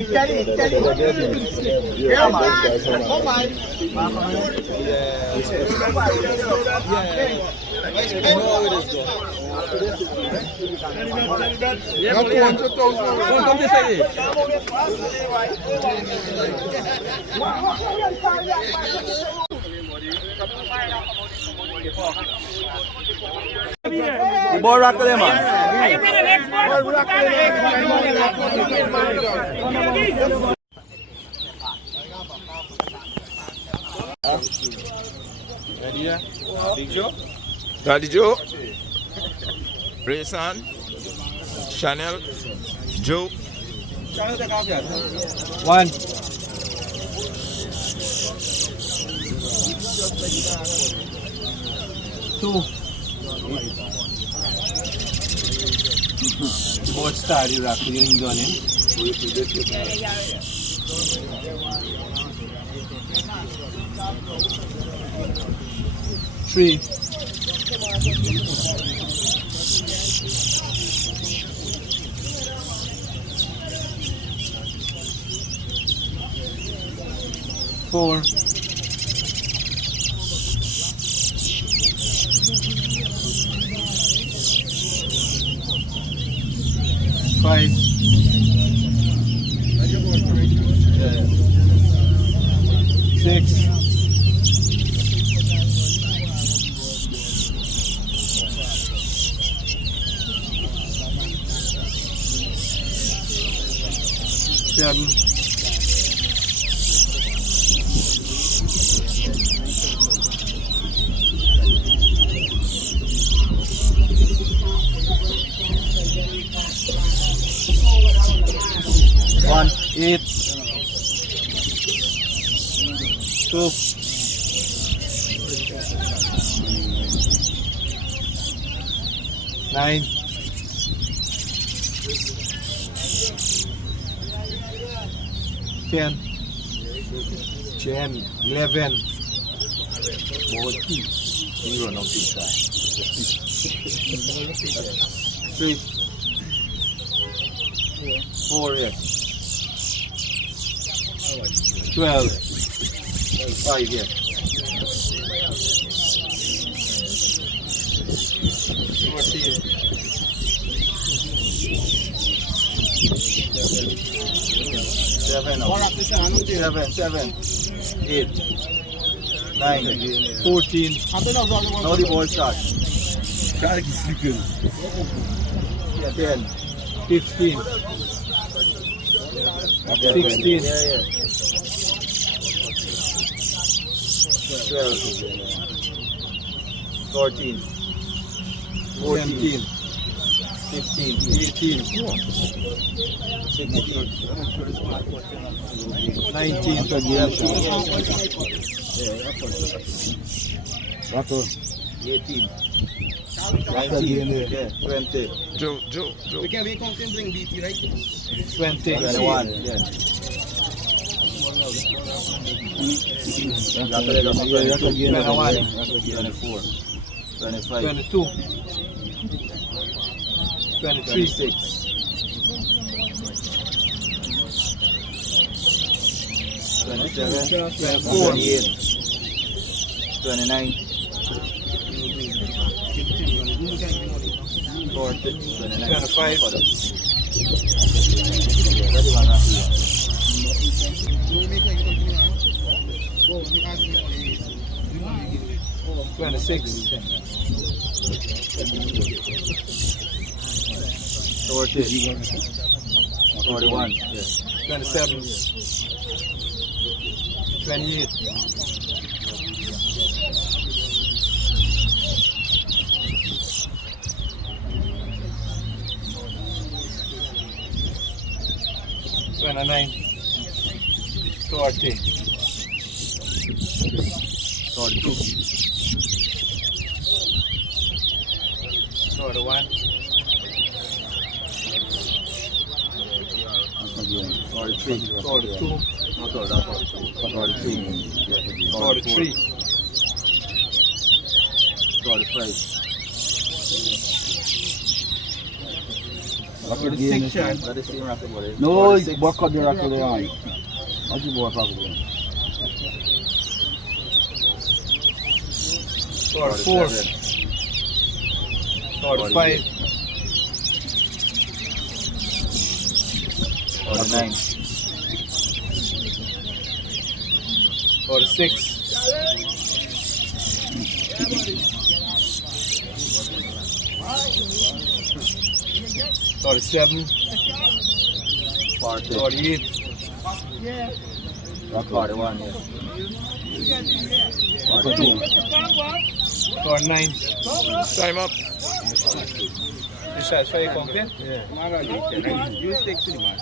Yeah, man. Come on. Not 200,000. Come this way. The boy rock them, man. Ready, yeah? Daddy Joe, Rayson, Chanel, Joe. One. Two. Both star you rock yung done, eh? Three. Four. Five. Six. Seven. One, 8, 2, 9, 10, 11. Zero, no pizza. 3, 4, yeah. 12, 5, yeah. 14, 7, 8, 9, 14. Now the ball starts. Yeah, 10, 15, 16, 12, 14, 14, 15, 18, 16, 19, 18, 19, 20. Joe. We can bring BT, right? 20, 21, yeah. 24, 25, 22, 23, 26, 27, 28, 29, 40, 29, 25, 26, 40, 41, 27, 28, 29, 30, 42, 41, 43, 42, 43, 43, 45, For the 6 shot. That is the same racket, buddy. No, 46. it's work out the racket on. How's the boy probably? 44. 45. 49. 46. 47. 40. 48. 41, yeah. 42. 49. Time up. The shots for you complete? You stick to the man.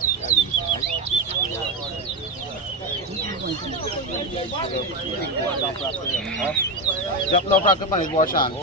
Drop low front up on his wash on.